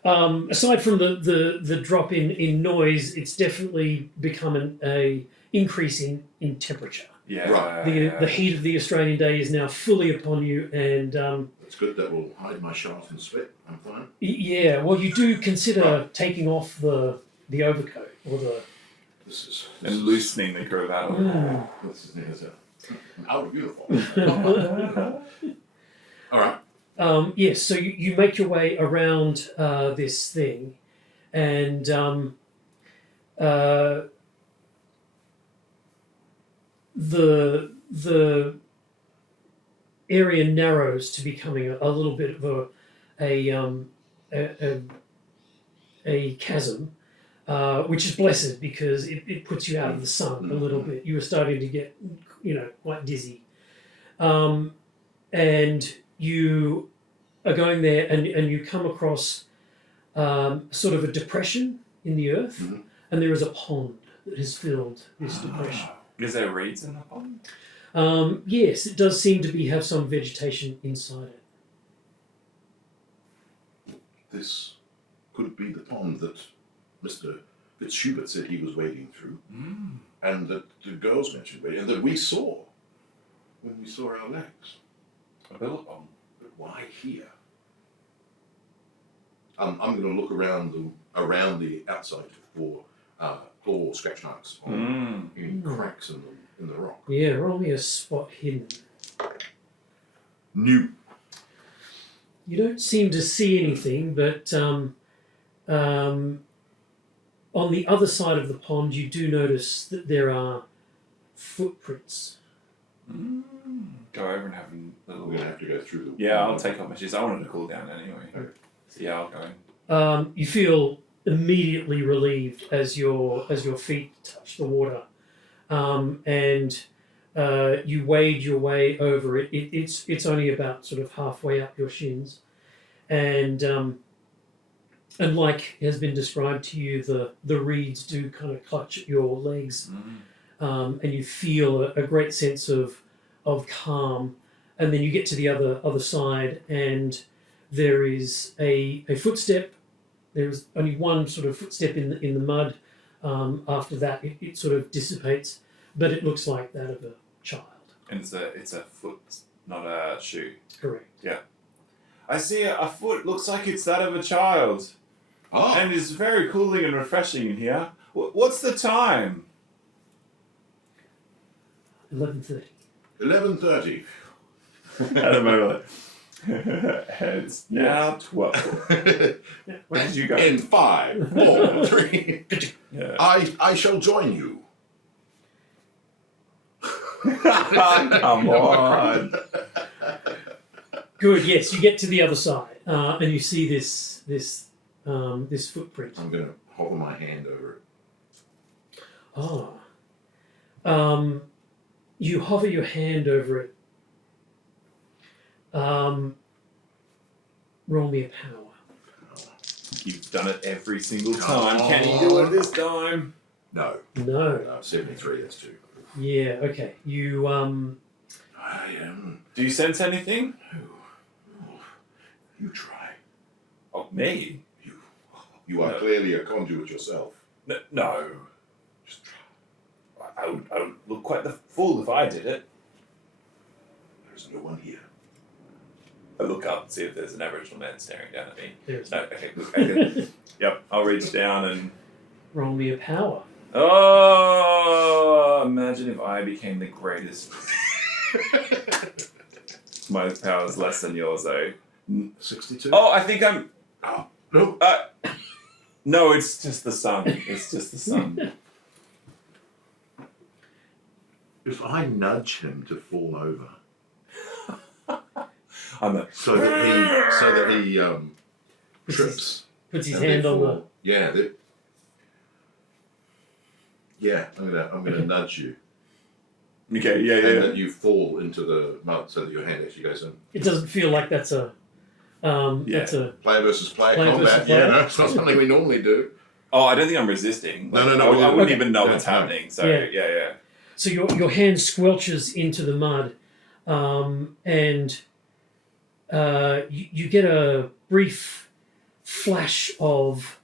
Aside from the drop in noise, it's definitely become a increase in temperature. Yeah. Right. The heat of the Australian day is now fully upon you, and That's good. That will hide my shaft and sweat. I'm fine. yeah. Well, you do consider taking off the overcoat or the. This is And loosening the cravat. This is out of uniform. All right. Yes, so you make your way around this thing, and the area narrows to becoming a little bit of a chasm, which is blessed because it puts you out of the sun a little bit. You were starting to get, quite dizzy, and you are going there, and you come across sort of a depression in the earth, and there is a pond that has filled this depression. Is there reeds in the pond? Yes, it does seem to have some vegetation inside it. This could be the pond that Mr. Fitzhubert said he was wading through, and that the girls mentioned, and that we saw when we saw our legs. A billet pond. But why here? I'm going to look around the outside for claw scratch marks on any cracks in the rock. Yeah, roll me a spot hidden. New. You don't seem to see anything, but on the other side of the pond, you do notice that there are footprints. Go over and have a little. We're going to have to go through the. Yeah, I'll take off my shoes. I wanted to cool down anyway. Okay. See how I'm going. You feel immediately relieved as your feet touch the water, and you wade your way over it. It's only about sort of halfway up your shins, and like has been described to you, the reeds do kind of clutch at your legs, and you feel a great sense of calm, and then you get to the other side, and there is a footstep. There is only one sort of footstep in the mud. After that, it sort of dissipates, but it looks like that of a child. And it's a foot, not a shoe. Correct. Yeah. I see a foot. Looks like it's that of a child. Oh. And it's very cooling and refreshing in here. What's the time? 11:30. 11:30. At the moment. It's now 12. Where did you go? In 5, 4, 3. Yeah. I shall join you. Come on. Good. Yes, you get to the other side, and you see this footprint. I'm going to hover my hand over it. You hover your hand over it. Roll me a power. You've done it every single time. Can you do it this time? No. No. 73, that's 2. Yeah. Okay. You I am. Do you sense anything? No. You try. Oh, me? You are clearly a conduit yourself. No. Just try. I would look quite the fool if I did it. There's no one here. I look up and see if there's an Aboriginal man staring down at me. there's No, okay, good. Yep, I'll reach down and... roll me a power. Oh, imagine if I became the greatest. My power's less than yours, though. 62? Oh, I think I'm... Oh, no. No, it's just the sun. It's just the sun. if I nudge him to fall over, so that he trips, puts his and hand on the. therefore- I'm gonna nudge you, Okay, and that you fall into the mud, so that your hand actually goes in. It doesn't feel like that's a. That's a. Player versus player Player combat. versus player? Yeah, no, it's not something we normally do. Oh, I don't think I'm resisting. No. I wouldn't Okay. even know Yeah, what's no. happening. So Yeah. yeah. So your hand squelches into the mud, and you get a brief flash of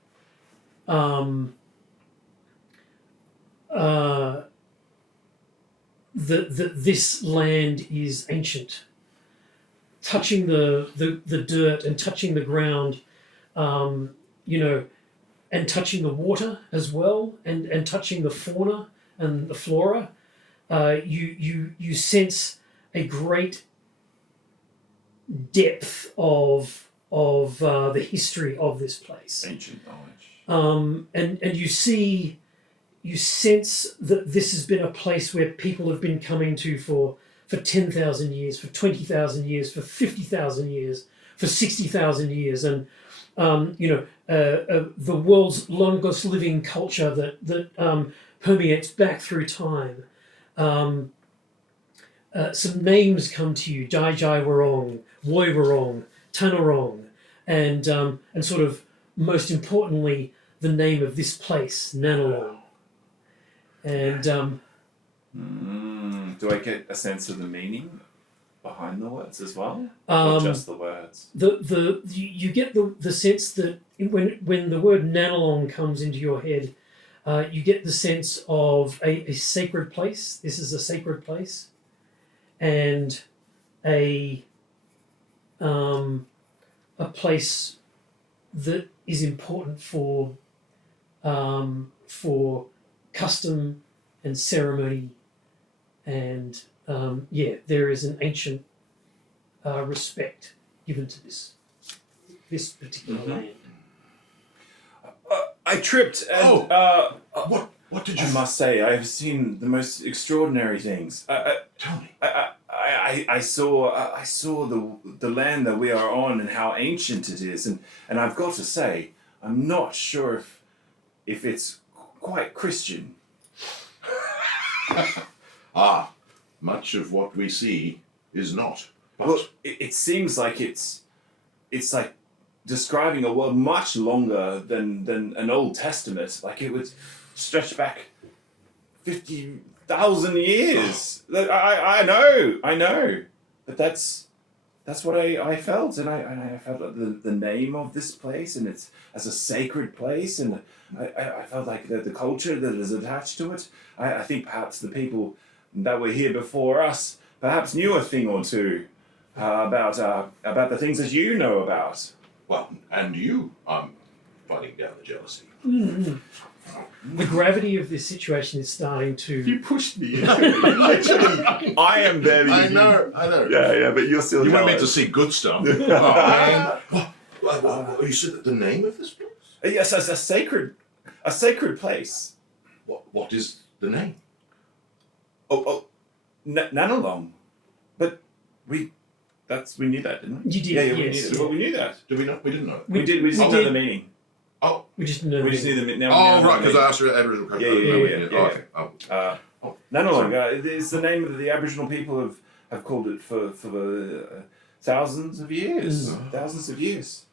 that this land is ancient. Touching the dirt and touching the ground, and touching the water as well, and touching the fauna and the flora, you sense a great depth of the history of this place. Ancient knowledge. And you sense that this has been a place where people have been coming to for 10,000 years, for 20,000 years, for 50,000 years, for 60,000 years, and the world's longest living culture that permeates back through time. Some names come to you: Jai Jai Warong, Woi Warong, Tanarong, and sort of most importantly, the name of this place, Nanalong. And do I get a sense of the meaning behind the words as well, or just the words? You get the sense that when the word Nanalong comes into your head, you get the sense of a sacred place. This is a sacred place, and a place that is important for custom and ceremony, and there is an ancient respect given to this particular land. I tripped, and What did you? I must say, I have seen the most extraordinary things. Tell me. I saw the land that we are on and how ancient it is, and I've got to say, I'm not sure if it's quite Christian. Much of what we see is not. But Well, it seems like it's like describing a world much longer than an Old Testament. Like it would stretch back 50,000 years. I know, but that's what I felt, and I felt like the name of this place, and it's as a sacred place, and I felt like the culture that is attached to it. I think perhaps the people that were here before us perhaps knew a thing or two about the things that you know about. well, and you, I'm fighting down the jealousy. Mm-hmm. The gravity of this situation is starting to. pushed me. Literally, I am there. I know. Yeah, but you're still. You went me to see good stuff. You said that the name of this place? Yes, it's a sacred place. What is the name? Nanalong. But we knew that, didn't we? You did, Yeah, we yes. knew that. Well, we knew that. Did we not? We didn't know. We did. We just didn't know the meaning. Oh, We just know. We just knew the meaning. right, because I asked you Aboriginal culture. Yeah. Okay. Nanalong is the name that the Aboriginal people have called it for thousands of years. Thousands of years.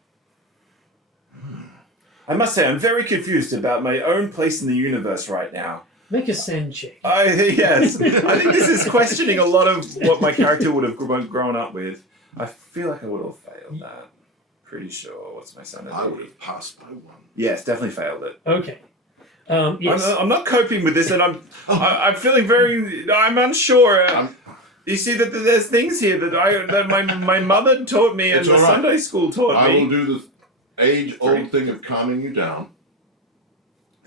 I must say, I'm very confused about my own place in the universe right now. Make a sand check. Yes. I think this is questioning a lot of what my character would have grown up with. I feel like I would have failed that. Pretty sure. What's my sanity? I would have passed by one. Yes, definitely failed it. Okay. Yes. I'm not coping with this, and I'm feeling very. I'm unsure. You see that there's things here that my mother taught me and It's the all right. Sunday school taught I me. will do the age-old thing of calming you down.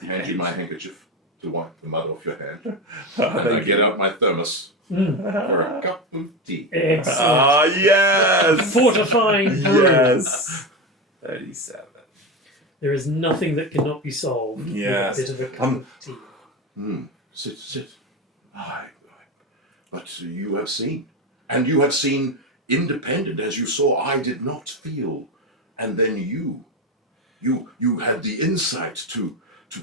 Hand you my handkerchief to wipe the mud off your hand. And I get out my thermos for a cup of tea. Excellent. Ah, yes. Fortifying brew. Yes. 37. There is nothing that cannot be solved Yes. with a bit of a cup of tea. Sit. But you have seen. And you have seen independent as you saw. I did not feel. And then you had the insight to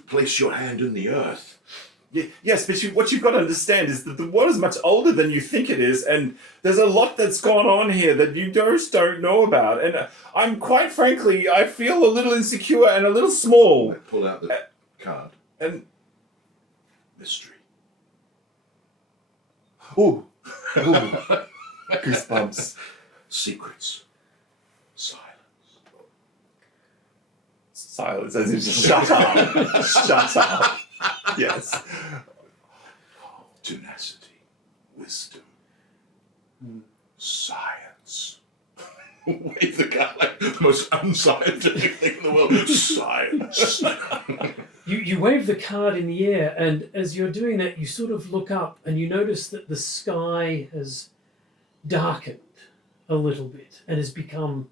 place your hand in the earth. Yes, but what you've got to understand is that the world is much older than you think it is, and there's a lot that's gone on here that you just don't know about. And I'm quite frankly, I feel a little insecure and a little small. I pull out the card. And Mystery. ooh, goosebumps. Secrets. Silence. Silence, as in shut up, shut up. Yes. Tenacity. Wisdom. Science. Wave the card like the most unscientific thing in the world. Science. You wave the card in the air, and as you're doing that, you sort of look up and you notice that the sky has darkened a little bit and has become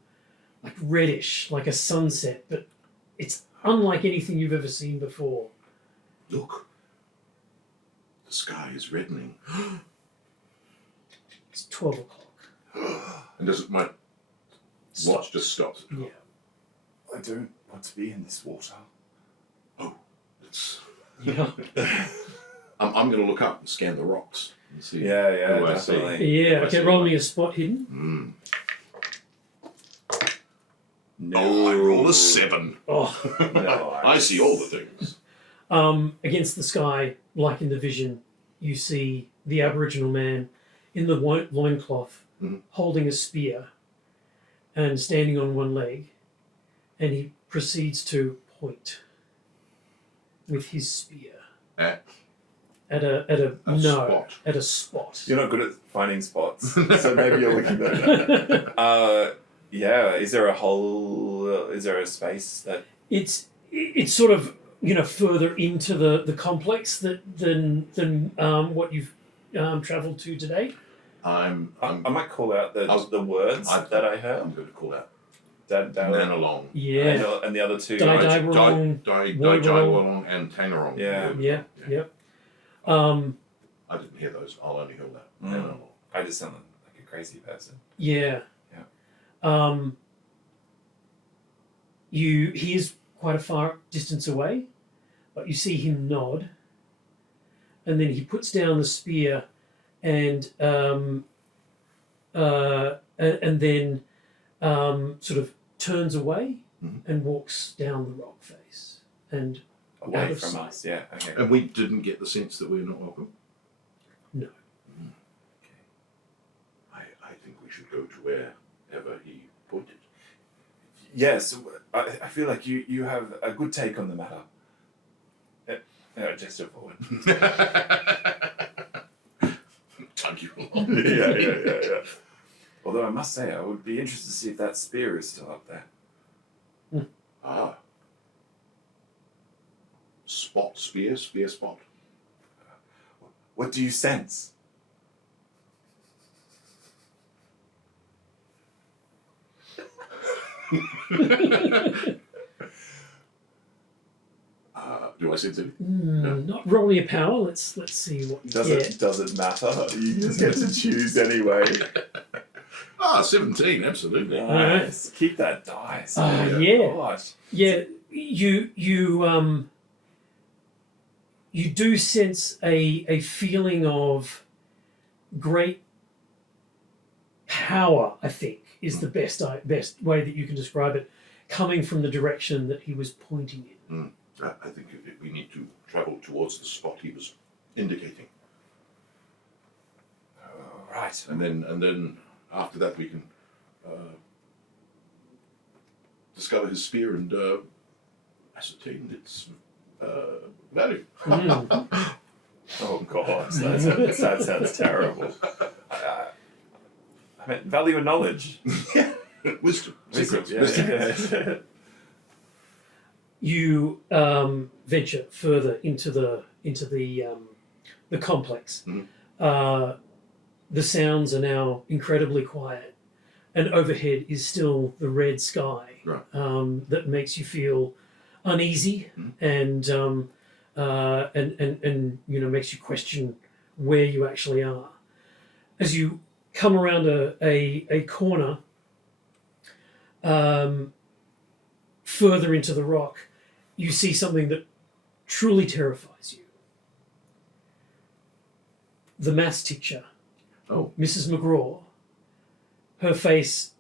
like reddish, like a sunset, but it's unlike anything you've ever seen before. Look. The sky is reddening. It's 12 o'clock. And does my Stop. watch just stops? Yeah. I don't want to be in this water. Oh, it's. Yeah. I'm going to look up and scan the rocks and see. Yeah, Who I see. definitely. Yeah, okay, roll me a spot hidden. No. Oh, I roll a 7. Oh. No, I see all the things. Against the sky, like in the vision, you see the Aboriginal man in the loincloth holding a spear and standing on one leg, and he proceeds to point with his spear At at a spot. at a spot. You're not good at finding spots, so maybe you're looking there. Yeah. Is there a hole? Is there a space that? It's sort of further into the complex than what you've travelled to today. I might call out the words that I heard. I'm going to call out Dad, Nanalong. Yeah. and the other two. Dai-Dai-Warong, Dai-Warong and Tangarong. Yeah. Yeah. I didn't hear those. I'll only hear that. Nanalong. I just sound like a crazy person. Yeah. He is quite a far distance away, but you see him nod, and then he puts down the spear, and then sort of turns away and walks down the rock face and out Away of from sight. us, yeah. Okay. And we didn't get the sense that we're not welcome. No. Okay. I think we should go to wherever he pointed. Yes, I feel like you have a good take on the matter. Gesture forward. Tug you along. yeah. Although I must say, I would be interested to see if that spear is still up there. Ah. Spot, spear, spot. What do you sense? Do I sense it? Not roll me a power. Let's see what you get. Does it matter? You just get to choose anyway. 17, absolutely. Nice. Keep that dice. Yeah. Gosh. Yeah, you do sense a feeling of great power, I think, is the best way that you can describe it, coming from the direction that he was pointing in. I think we need to travel towards the spot he was indicating. Right. And then after that we can discover his spear and ascertain its value. Oh God, that sounds terrible. I meant value and knowledge. Wisdom. Secrets. Yeah. Wisdom. You venture further into the complex. The sounds are now incredibly quiet, and overhead is still the red sky that makes you feel uneasy and makes you question where you actually are. as you come around a corner, further into the rock, you see something that truly terrifies you. The maths teacher, Mrs. McGraw, her face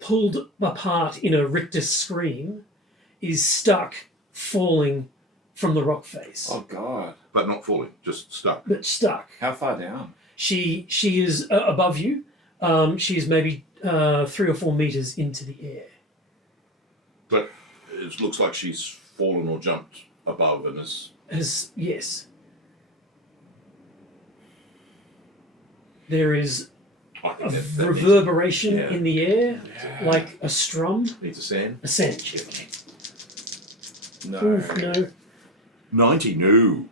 pulled apart in a rictus scream, is stuck, falling from the rock face. Oh God! But not falling, just stuck. But stuck. How far down? She is above you. She is maybe 3 or 4 meters into the air. But it looks like she's fallen or jumped above and is... Yes. There is I a think that reverberation yeah. in the air, Yeah. like a strum. needs a sand. A sand chip. No. Oof, no. 90, no.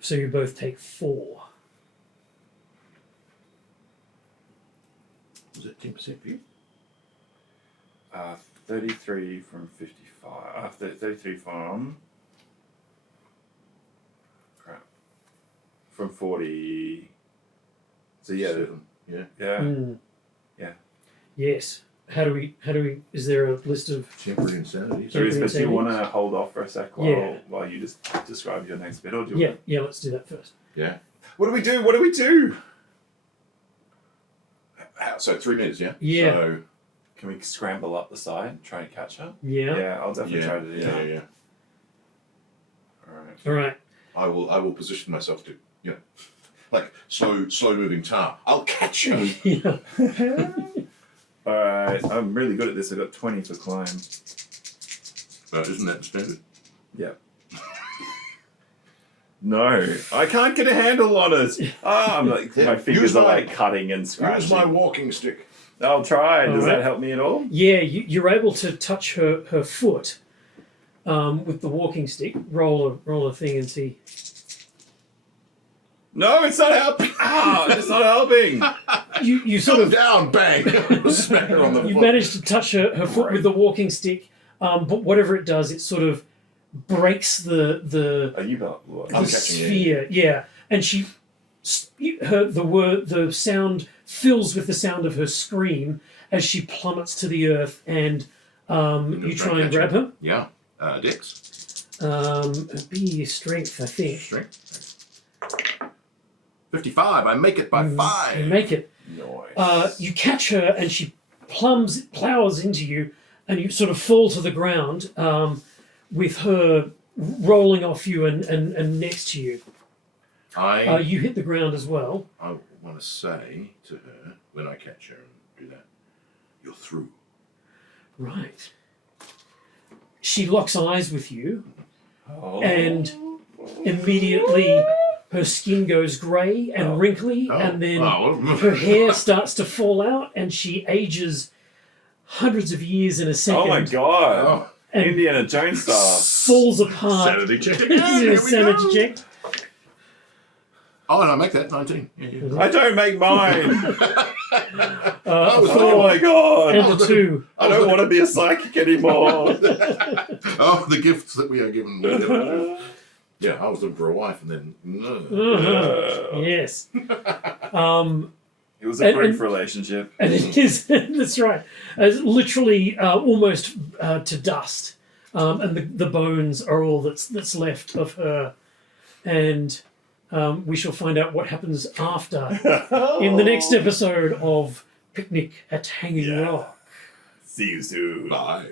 So you both take 4. Was that 10% for you? 33 from 55. 33 from. Crap. From 40. So yeah. 7. Yeah. Yeah. Mm. Yeah. Yes. How do we? Is there a list of? Temporary insanity. So do you Temporary want to hold off for a sec Yeah. while you just describe your next bit, or do you? Yeah. Let's do that first. Yeah. What do we do? What do we do? So 3 minutes, yeah? Yeah. So, Can we scramble up the side and try and catch her? Yeah. Yeah, I'll definitely try to do that. yeah. All right. All right. I will position myself to, like slow moving tar. I'll catch you. Yeah. All right. I'm really good at this. I got 20 for climb. Isn't that standard? Yeah. No, I can't get a handle on it. I'm like, Yeah, my fingers use are my- like cutting and scratching. Use my walking stick. I'll try. All Does right. that help me at all? Yeah. You're able to touch her foot with the walking stick. Roll a thing and see. No, it's not helping. It's not helping. You sort Come of down, bang! Smack her on the you foot. manage to touch her foot with the walking stick, but whatever it does, it sort of breaks the Are you not? I'm the catching sphere. Yeah, and she the sound fills with the sound of her scream as she plummets to the earth, and you try and grab her. Yeah. Dex. It'd be strength, I think. Strength. 55. I make it by 5. You make it. Nice. You catch her, and she plows into you, and you sort of fall to the ground with her rolling off you and next to you. You hit the ground as well. I want to say to her when I catch her and do that, you're through. Right. She locks eyes with you, Oh. and immediately her skin goes grey and wrinkly, and then her hair starts to fall out, and she ages hundreds of years in a second. Oh my god. Oh, And Indiana Jones style. falls apart. sanity check This again. is Here a we sanity go. check. Oh, and I make that 19. Yeah. I don't make mine. A Oh 4 my god. and a 2. I don't want to be a psychic anymore. Oh, the gifts that we are given. Yeah, I was looking for a wife, and then Yes. It was a And- brief relationship. And it is, that's right. It's literally almost to dust. And the bones are all that's left of her. And we shall find out what happens after in the next episode of Picnic at Hanging Yeah. Rock. See you soon. bye.